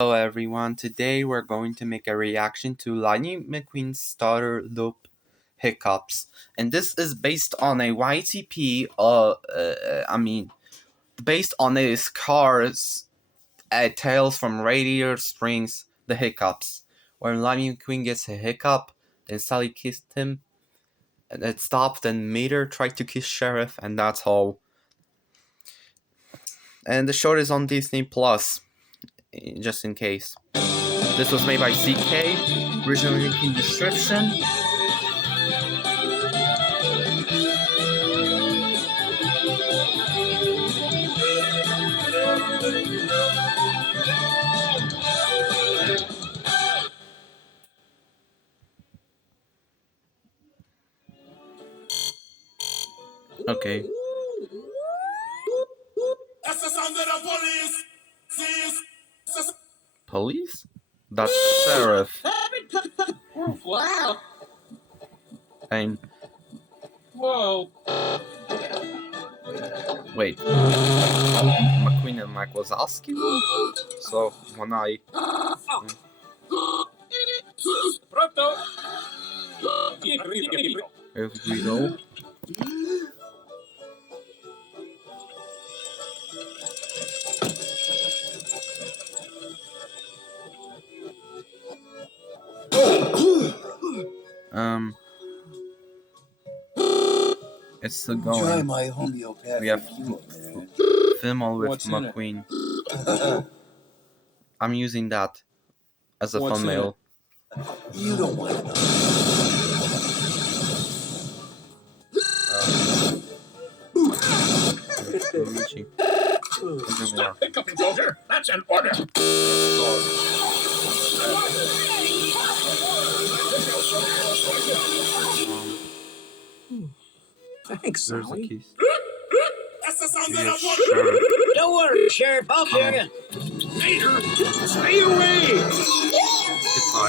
Hello everyone, today we're going to make a reaction to Lightning McQueen's stutter loop hiccups. And this is based on a YTP, based on his car's Tales from Radiator Springs, the hiccups. When Lightning McQueen gets a hiccup, then Sally kissed him, and it stopped, and Mater tried to kiss Sheriff, and that's all. And the short is on Disney Plus, just in case. This was made by CK, original link in description. Okay. That's the sound of the police. Police? That's Sheriff. Wow. And Whoa. wait, McQueen and Mike was asking me? So when I Pronto. if we go, it's still Try going. my homeopathic We have healer, man. Fimmel with What's in it? McQueen. I'm using that as a What's in thumbnail. You don't want to know. Reaching. Even more. Hiccup enclosure. That's an order. Thanks, There's the Sally. keys. That's the sound of Yes, the police. Sheriff. Don't worry, Sheriff. I'll hear you. Mater, stay away. Goodbye.